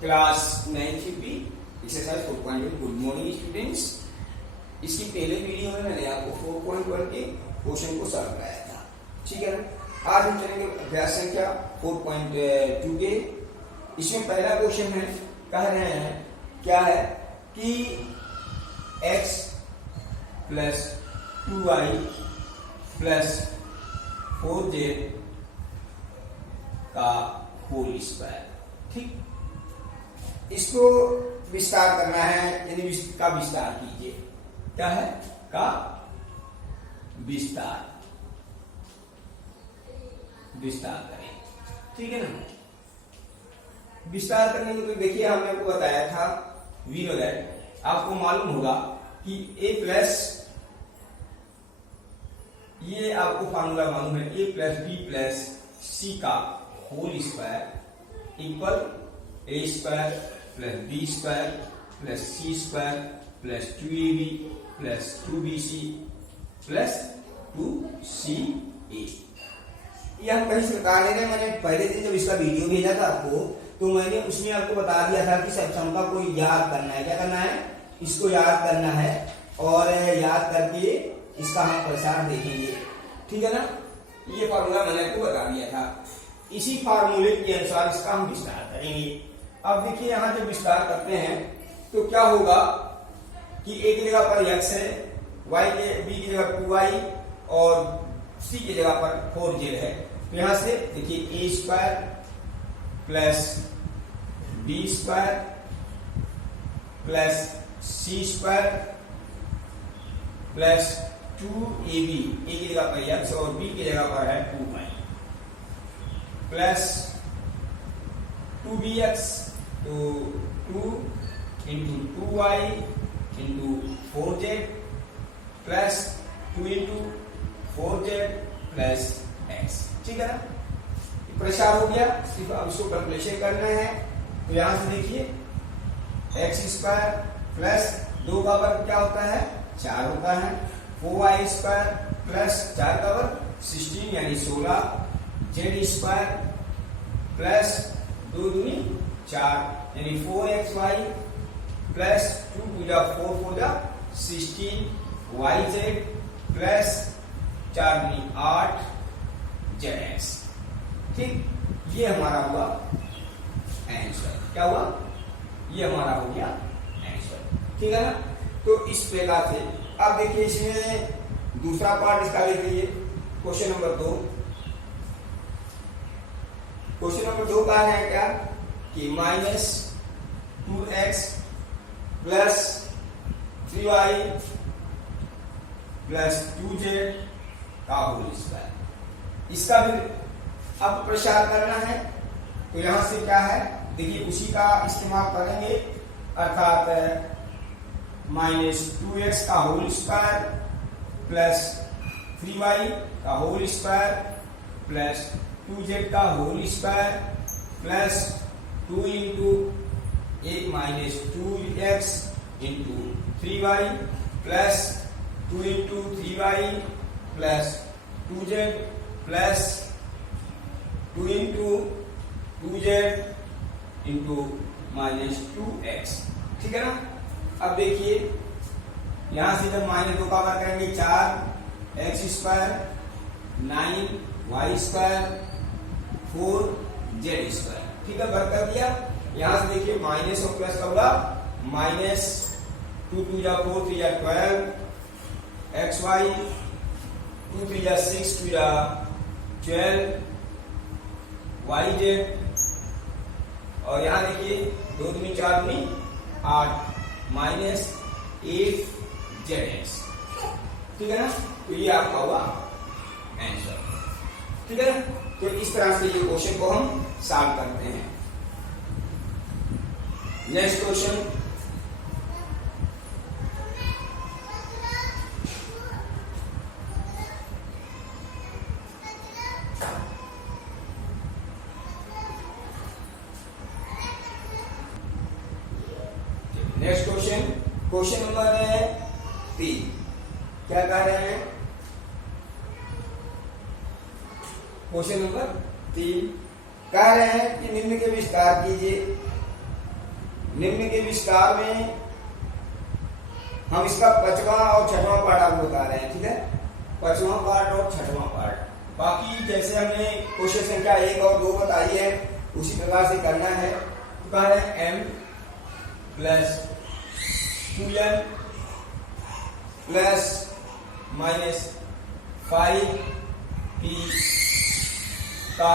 Class 9th B exercise 4.1। Good morning students. इसकी पहले video में मैंने आपको 4.1 के क्वेश्चन को सॉल्व कराया था, ठीक है ना। आज हम चलेंगे अभ्यास संख्या 4.2 के। इसमें पहला क्वेश्चन है, कह रहे हैं क्या है कि x plus 2y plus 4z का होल स्क्वायर, ठीक। इसको विस्तार करना है, यानी का विस्तार कीजिए। क्या है? का विस्तार करें, ठीक है ना। विस्तार करने के लिए देखिए, हमने आपको बताया था वी नो दैट, आपको मालूम होगा कि a प्लस, ये आपको फार्मूला मालूम है, a plus B plus C का whole square equal a square plus B square plus C square plus 2ab plus 2bc plus 2ca। ये हम कहीं से निकाल ले रहे हैं। मैंने पहले दिन जब इसका वीडियो भेजा था आपको, तो मैंने उसमें आपको बता दिया था कि समता को याद करना है। क्या करना है? इसको याद करना है, और याद करके इसका हम प्रसार देखेंगे, ठीक है ना। ये फार्मूला मैंने आपको बता दिया था। इसी फार्मूले के अनुसार इसका हम विस्तार करेंगे। अब देखिए, यहां जब विस्तार करते हैं तो क्या होगा कि a की जगह पर x है, y के b की जगह 2y और c की जगह पर 4z है। तो यहां से देखिए a square plus b square plus c square plus 2ab, a की जगह पर x और b की जगह पर है 2y प्लस 2bx, तो 2 into 2y into 4z plus 2 into 4z plus x, ठीक है ना। प्रसार हो गया, सिर्फ अब इसको कैलकुलेशन करना है। तो यहां से देखिए x स्क्वायर प्लस 2 का वर्ग क्या होता है? 4 होता है। 4y स्क्वायर प्लस 4 का वर्ग 16 यानी 16, z स्क्वायर प्लस 2 दूनी 4 यानी 4xy प्लस 2 पूजा 4 पूजा 16 yz प्लस 4 दूनी 8 zx, ठीक। ये हमारा हुआ आंसर। क्या हुआ? ये हमारा हो गया आंसर, ठीक है ना। तो इस प्रकार से अब देखिए, इसमें दूसरा पार्ट इसका लिख लीजिए। Question number 2। क्वेश्चन नंबर 2 का है क्या कि minus 2x plus 3y plus 2z का होल स्क्वायर, इसका भी अब प्रसार करना है। तो यहां से क्या है, देखिए उसी का इस्तेमाल करेंगे, अर्थात माइनस 2x का होल स्क्वायर प्लस 3y का होल स्क्वायर प्लस 2z का whole square plus 2 into 1 minus 2x into 3y plus 2 into 3y plus 2z plus 2 into 2z into minus 2x, ठीक है ना। अब देखिए, यहां से जब माइनस 2 का वर्ग करेंगे 4x square 9y square 4z square, ठीक है, वर्ग कर दिया। यहां से देखिए माइनस और प्लस का होगा माइनस 2 2 जा 4 3 जा 12 xy 2 3 जा 6 2 जा 12 yz, और यहां देखिए 2 दूनी 4 दूनी 8 माइनस 8 zx, ठीक है ना। तो ये आपका हुआ आंसर, ठीक है ना। तो इस तरह से ये क्वेश्चन को हम सॉल्व करते हैं। Next question, question number 3। क्या कह रहे हैं? क्वेश्चन नंबर 3 कह रहे हैं कि निम्न के विस्तार कीजिए। निम्न के विस्तार में हम इसका 5वां और 6वां पार्ट आपको बता रहे हैं, ठीक है। 5वां पार्ट और 6वां पार्ट। बाकी जैसे हमने क्वेश्चन संख्या 1 और 2 बताई है उसी प्रकार से करना है। तो कहा है m plus 2n plus minus 5p का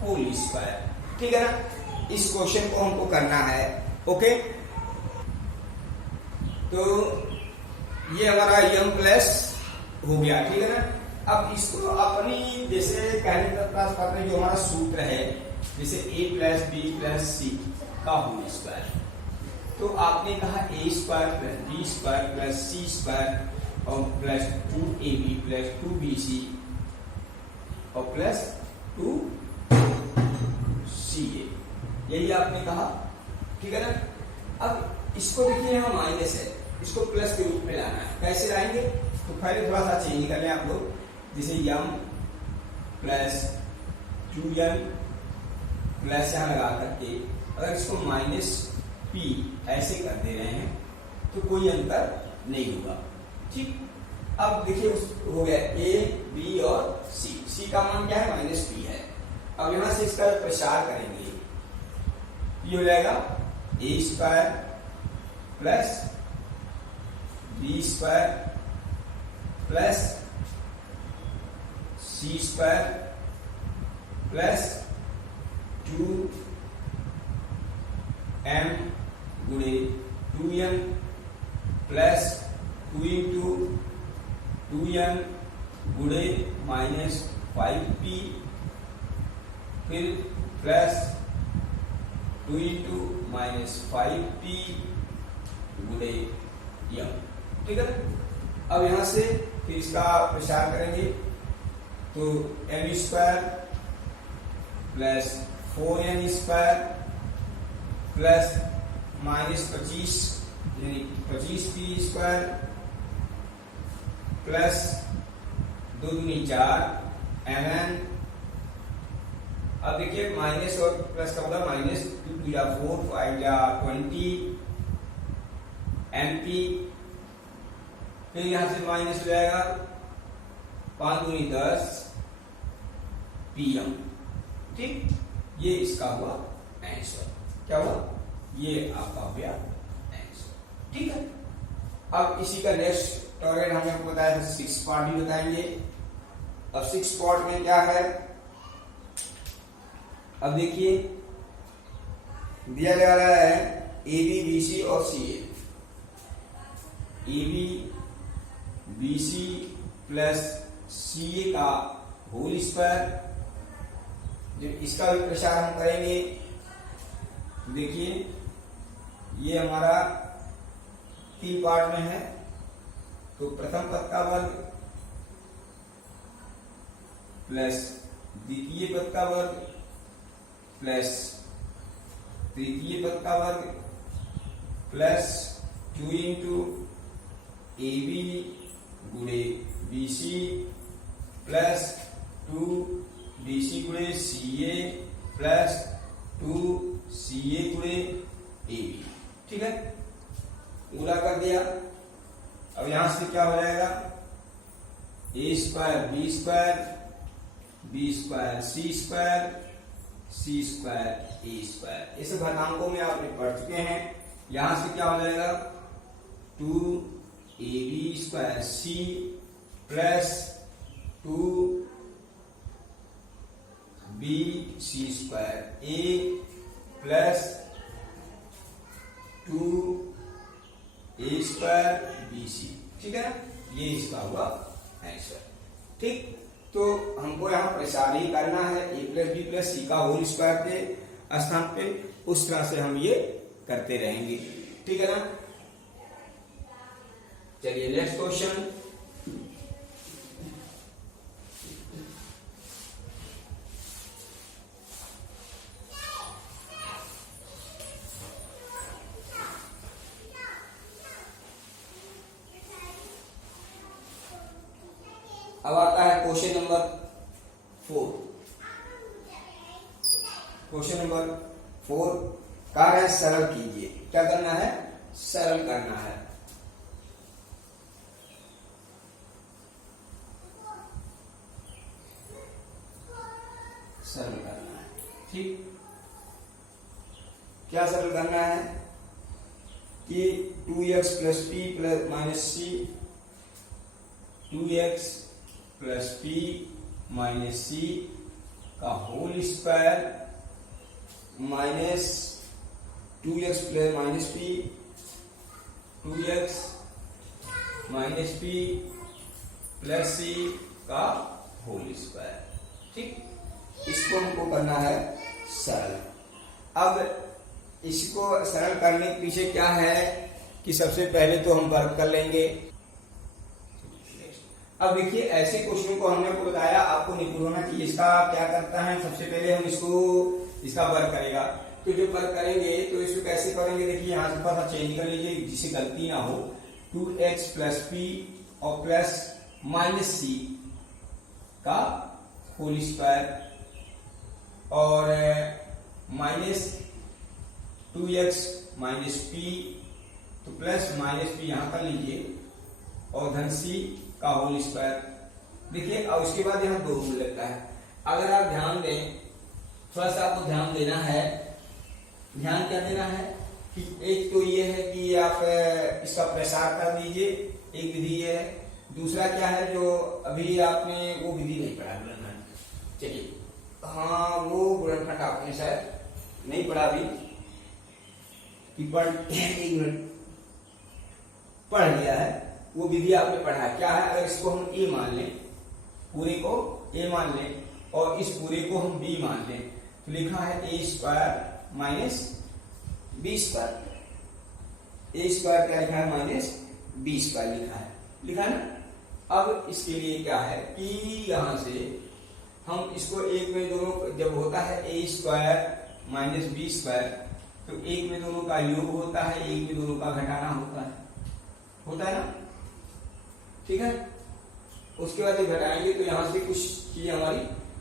होल स्क्वायर, ठीक है ना। इस क्वेश्चन को हमको करना है, ओके। तो ये हमारा m प्लस हो गया, ठीक है ना। अब इसको अपनी जैसे कहने का प्रयास करते हैं, जो हमारा सूत्र है जैसे a plus B plus C का होल स्क्वायर। तो आपने कहा a square plus B square plus C square और प्लस 2ab प्लस 2bc और प्लस 2ca, यही आपने कहा, ठीक है ना। अब इसको देखिए यहाँ माइनस है, इसको प्लस के रूप में लाना है। कैसे लाएंगे? तो पहले थोड़ा सा चेंज कर लें आप लोग, जैसे m प्लस 2n प्लस यहाँ लगा करके अगर इसको माइनस p ऐसे कर दे रहे हैं तो कोई अंतर नहीं होगा, ठीक। अब देखिए हो गया a b और c का मान क्या है? माइनस p है। अब यहां से इसका प्रसार करेंगे, ये हो जाएगा a square plus B square plus C square plus 2m गुणे 2n प्लस 2 इंटू 2n गुणे माइनस 5p फिर प्लस 2 इंटू माइनस 5p गुणे m, ठीक है। अब यहां से फिर इसका प्रसार करेंगे तो m square plus 4n square plus minus 25 यानी 25p स्क्वायर प्लस 2 दूनी 4 mn। अब देखिए माइनस और प्लस का होगा माइनस 2 या 4 5 या 20 mp, फिर यहां से माइनस हो जाएगा 5 दूनी 10 pm, ठीक। ये इसका हुआ आंसर, क्या हुआ? ये आपका हो गया आंसर, ठीक है। अब इसी का नेक्स्ट टारगेट हमने आपको बताया था 6 पार्ट भी बताएंगे। अब 6 पार्ट में क्या है? अब देखिए दिया जा रहा है ए बी बी सी और C A B B C plus C A का होल स्क्वायर। जब इसका भी प्रसार हम करेंगे देखिए ये हमारा 3 पार्ट में है। तो प्रथम पद का वर्ग प्लस द्वितीय पद का वर्ग प्लस तृतीय पद का वर्ग प्लस 2 इंटू ए बी गुणे B C plus 2 B C गुणे सी ए प्लस 2 सी ए गुणे ए बी, ठीक है। पूरा कर दिया। अब यहां से क्या हो जाएगा? A square B square B square C square C square A square. इस घातांकों में आपने पढ़ चुके हैं। यहां से क्या हो जाएगा? 2 A B square C plus 2 B C square A plus 2 A square B C, ठीक है ना। ये इसका हुआ आंसर, ठीक। तो हमको यहाँ प्रसार ही करना है ए प्लस बी प्लस सी का होल स्क्वायर के स्थान पे, उस तरह से हम ये करते रहेंगे, ठीक है ना। चलिए नेक्स्ट क्वेश्चन। अब आता है क्वेश्चन नंबर 4। क्वेश्चन नंबर 4 कह रहे हैं सरल कीजिए। क्या करना है? सरल करना है। सरल करना है, ठीक। क्या सरल करना है कि 2x plus P plus minus C, 2x plus P minus C का whole square minus 2x plus minus P, 2x minus P plus C का होल स्क्वायर, ठीक। इसको हमको करना है सरल। अब इसको सरल करने के पीछे क्या है कि सबसे पहले तो हम वर्क कर लेंगे। अब देखिए ऐसे क्वेश्चन को हमने को बताया आपको निपुण होना चाहिए। इसका क्या करता है, सबसे पहले हम इसका वर्क करेगा। तो जो वर्क करेंगे तो इसको कैसे करेंगे, देखिए यहाँ से थोड़ा सा चेंज कर लीजिए जिससे गलती ना हो। 2x प्लस पी और प्लस माइनस सी का होल स्क्वायर और माइनस 2x माइनस पी, तो प्लस माइनस पी यहां कर लीजिए और धन सी का होल स्क्वायर। देखिए और उसके बाद यहाँ 2 रूल लगता है। अगर आप ध्यान दें, थोड़ा सा आपको ध्यान देना है। ध्यान क्या देना है कि एक तो ये है कि आप इसका प्रसार कर दीजिए, एक विधि ये है। दूसरा क्या है जो अभी आपने वो विधि नहीं पढ़ा, चलिए हाँ वो गुणनखंड आपने शायद नहीं पढ़ा अभी कि एक मिनट पढ़ लिया है, वो विधि आपने पढ़ा है। क्या है, अगर इसको हम ए मान लें, पूरे को ए मान लें और इस पूरे को हम बी मान लें, तो लिखा है ए square minus B square. A square क्या लिखा है, माइनस बी स्क्वायर लिखा है ना। अब इसके लिए क्या है कि यहां से हम इसको एक में दोनों जब होता है ए स्क्वायर माइनस बी स्क्वायर, तो एक में दोनों का योग होता है, एक में दोनों का घटाना होता है ना, ठीक है। उसके बाद जब घटाएंगे तो यहां से कुछ चीजें हमारी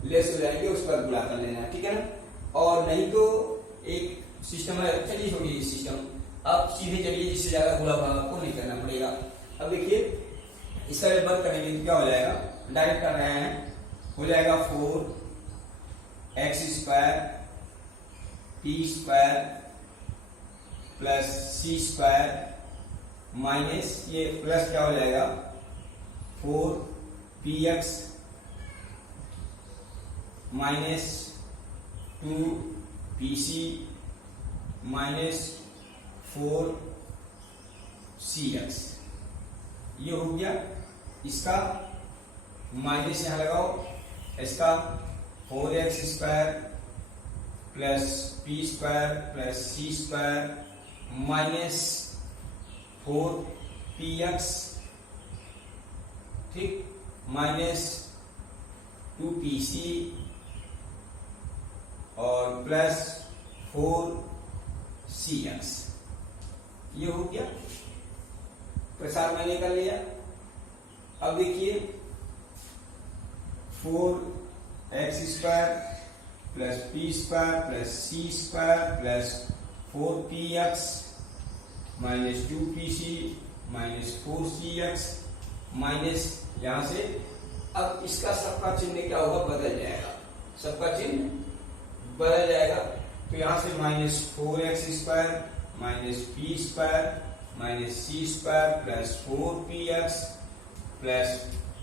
लेस हो जाएंगे, उस पर गुणा कर लेना है, ठीक है ना। और नहीं तो एक सिस्टम है, चलिए छोड़िए सिस्टम, अब सीधे चलिए, जिससे ज्यादा गुणा आपको नहीं करना पड़ेगा। अब देखिए इस तरह बंद करेंगे तो क्या हो जाएगा, डायरेक्ट कर रहे हैं, हो जाएगा 4x square p square plus C square minus ये प्लस क्या हो जाएगा 4px minus 2pc minus 4cx, ये हो गया। इसका माइनस यहां लगाओ, इसका 4x square plus P square plus C square minus 4px, ठीक, माइनस 2pc और प्लस 4cx, ये हो गया। प्रसार मैंने कर लिया। अब देखिए 4x square plus P square plus C square plus 4px minus 2pc minus 4cx minus यहां से, अब इसका सबका चिन्ह क्या होगा, बदल जाएगा, सबका चिन्ह बदल जाएगा। तो यहां से minus 4x square minus P square minus C square plus 4px plus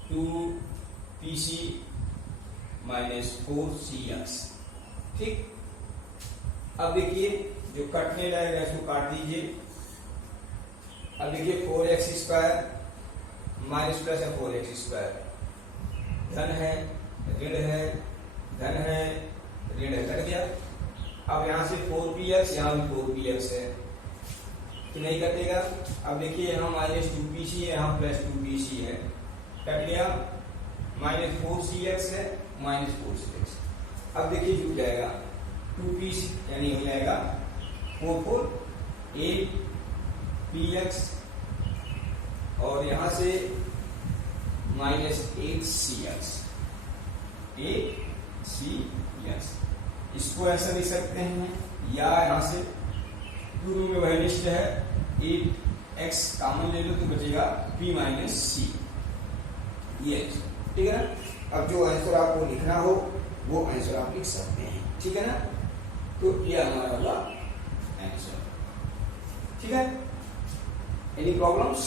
2pc minus 4cx, ठीक। अब देखिए जो कटने लगेगा इसको काट दीजिए। अब देखिए 4x स्क्वायर माइनस प्लस है 4x स्क्वायर, धन है ऋण है, धन है ऋण है, कट गया। अब यहां से 4px, यहां भी 4px है तो नहीं कटेगा। अब देखिए यहाँ माइनस 2pc है, यहाँ प्लस 2pc है, कट गया। माइनस 4cx है, माइनस 4cx। अब देखिए जुड़ जाएगा 2pc, यानी हो जाएगा 8px और यहां से माइनस 8cx, इसको ऐसा लिख सकते हैं, या यहां से 2 में वही लिस्ट है, 8x कॉमन ले लो तो बचेगा p माइनस सी, ये ठीक है ना। अब जो आंसर आपको लिखना हो वो आंसर आप लिख सकते हैं, ठीक है ना। तो ये हमारा वाला आंसर, ठीक है। Any problems?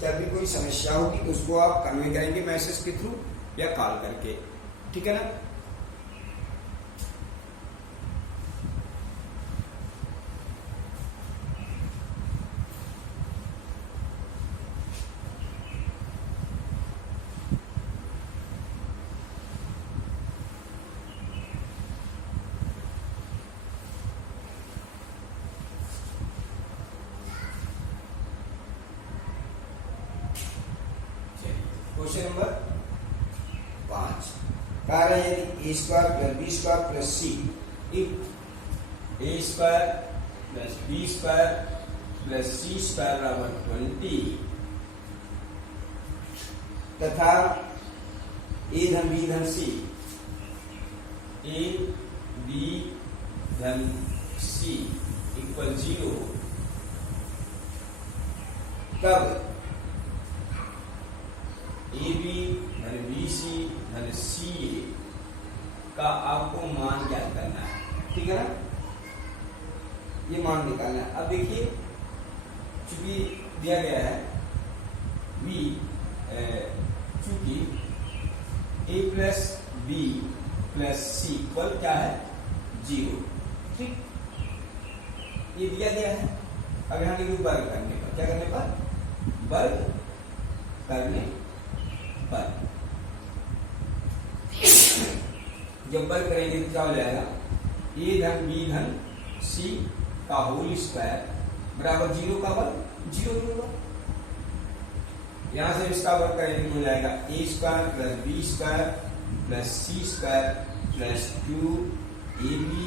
जब भी कोई समस्या होगी तो उसको आप कन्वे करेंगे मैसेज के थ्रू या कॉल करके, ठीक है ना। क्वेश्चन नंबर 5 कह रहे हैं कि a square plus B square plus C if a square plus B square plus C square बराबर 20 तथा a धन b धन c, a b धन c इक्वल 0, तब ए बी धन बी सी धन सी ए का आपको मान ज्ञात करना है, ठीक है ना। ये मान निकालना है। अब देखिए चूंकि दिया गया है बी, चूंकि ए plus B plus C equal क्या है 0, ठीक, ये दिया गया है। अब यहाँ लिखिए वर्ग करने पर, क्या करने पर, वर्ग करने पर, जब वर्ग करेंगे तो क्या हो जाएगा, ए धन बी धन सी का होल स्क्वायर बराबर 0 का वर्ग 0 होगा। यहां से इसका वर्ग करेंगे तो हो जाएगा A square plus B square plus C square plus 2 A B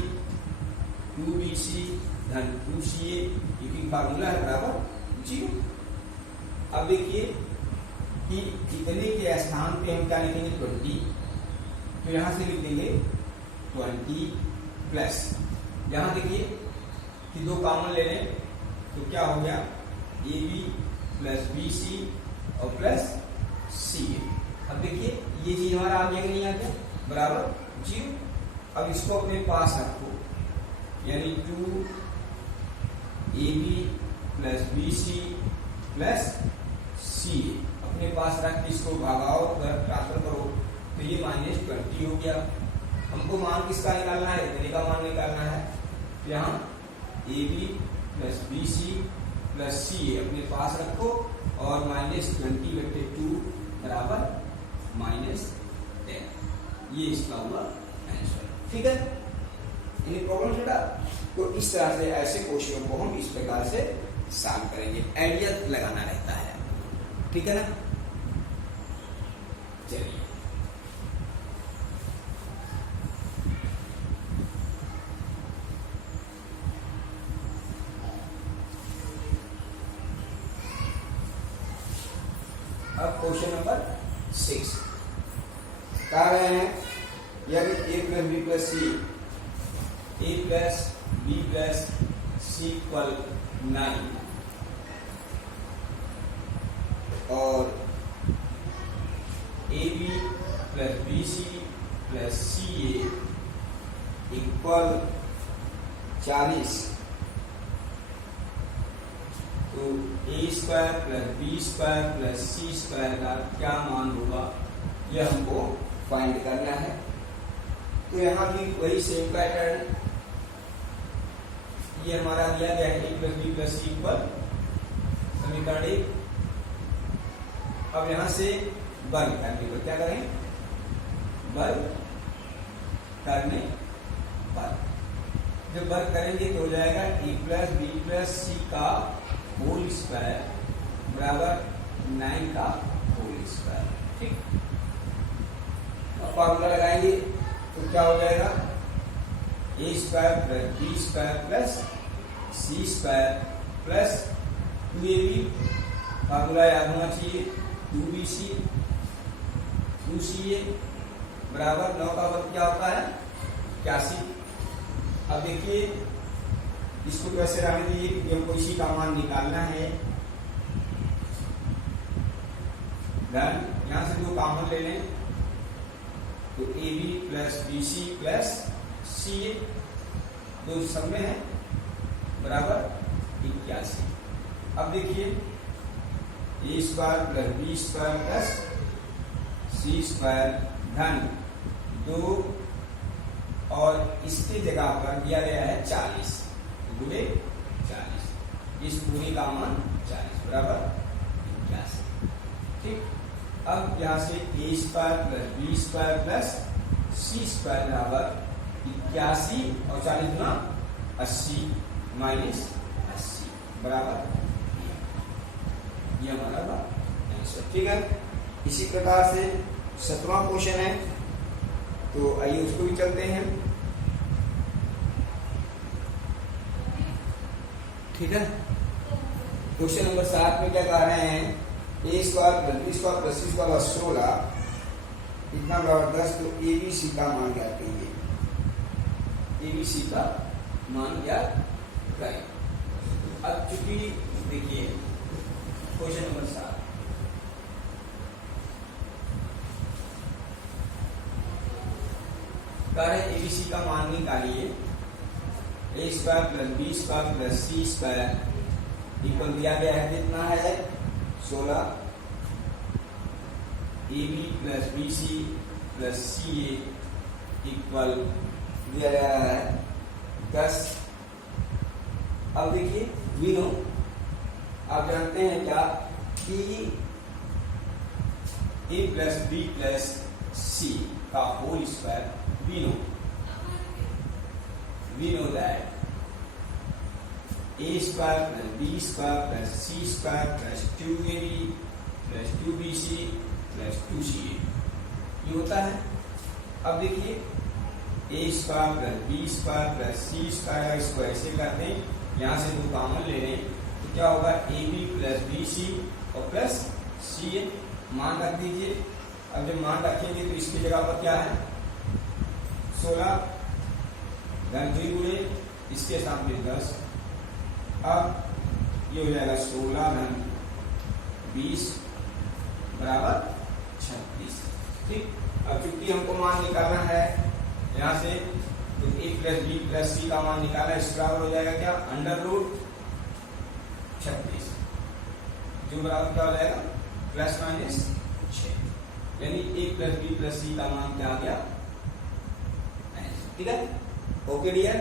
2 B C धन 2 सी ए, क्योंकि फार्मूला है बराबर 0। अब देखिए कि इतने के स्थान पे हम क्या लिखेंगे 20, तो यहां से लिख देंगे 20 प्लस, यहां देखिए कि 2 कॉमन ले लें तो क्या हो गया A B plus B C और प्लस सी ए। अब देखिए ये चीज हमारा आ गया कि नहीं आ गया, बराबर 0। अब इसको अपने पास रखो, यानी 2 A B plus B C plus C A अपने पास रख के इसको भागाओ, ट्रांसफर करो तो ये माइनस 20 हो गया। हमको मान किसका निकालना है, इतने का मान निकालना है। यहाँ A B plus B C plus C A अपने पास रखो और माइनस 20/2 बराबर -10, ये इसका हुआ आंसर, ठीक है। एनी प्रॉब्लम बेटा? तो इस तरह से ऐसे क्वेश्चनों को हम इस प्रकार से सॉल्व करेंगे, आइडिया लगाना रहता है, ठीक है ना। चलिए अब क्वेश्चन नंबर 6 कह रहे हैं यदि a plus B plus C, a plus B plus C equal 9 और A B plus B C plus C A equal 40, तो A square plus B square plus C square का क्या मान होगा, यह हमको फाइंड करना है। तो यहाँ भी वही सेम पैटर्न, ये हमारा दिया गया है ए plus B plus C equal समीकरण 1। अब यहां से वर्ग करने पर क्या करें, वर्ग करने पर जब वर्ग करेंगे तो हो जाएगा ए प्लस बी प्लस सी का होल स्क्वायर बराबर 9 का होल स्क्वायर, ठीक। फॉर्मूला लगाएंगे तो क्या हो जाएगा, A square plus B square plus C square plus 2ab, formula याद होना चाहिए, 2bc 2ca बराबर 9 का वर्ग क्या होता है 81। अब देखिए इसको तो ऐसे रहने दीजिए क्योंकि हमको इसी का मान निकालना है। डन। यहां से 2 कॉमन ले लें तो AB plus BC plus CA 2 सब में है बराबर 81। अब देखिए A square plus B square plus C square धन 2 और इसकी जगह पर दिया गया है 40 गुणे 40। इस पूरी का मान 40 बराबर 81। ठीक। अब यहां से A square plus B square plus C square बराबर 81 और 40 गुना 80 माइनस 80 बराबर ये हमारा आंसर। ठीक है। इसी प्रकार से 7वां क्वेश्चन है, तो आइए उसको भी चलते हैं। ठीक है। क्वेश्चन नंबर 7 में क्या कह रहे हैं, A square plus B square plus C square 16 इतना बराबर 10, तो ABC का मान ज्ञात कीजिए। ABC का मान ज्ञात करें। अब चूंकि देखिए क्वेश्चन नंबर 7 कह रहे ABC का मान निकालिए। A square plus B square plus C square equal दिया गया है कितना है 16। AB plus BC plus CA equal दिया गया है 10। अब देखिए वी नो, आप जानते हैं क्या कि A plus B plus C का whole square we know that A square plus B square plus C square plus 2AB plus 2BC plus 2CA ये होता है। अब देखिए A square plus B square plus C square, इसको ऐसे करते हैं, यहाँ से 2 कॉमन ले लें तो क्या होगा AB प्लस BC और प्लस CA मान रख दीजिए। अब जब मान रखेंगे तो इसकी जगह पर क्या है 16 धन 2 गुणे इसके साथ में 10। अब ये हो जाएगा 16 धन 20 बराबर 36। ठीक। अब चूंकि हमको मान निकालना है यहाँ से, तो A plus B plus C का मान निकाला, इस बराबर हो जाएगा क्या अंडर रूट 36 जो बराबर क्या हो जाएगा प्लस माइनस 6, यानी A plus B plus C का मान क्या आ गया। ठीक है। ओके डियर,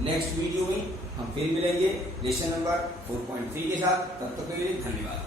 नेक्स्ट वीडियो में हम फिर मिलेंगे लेसन नंबर 4.3 के साथ। तब तक के लिए धन्यवाद।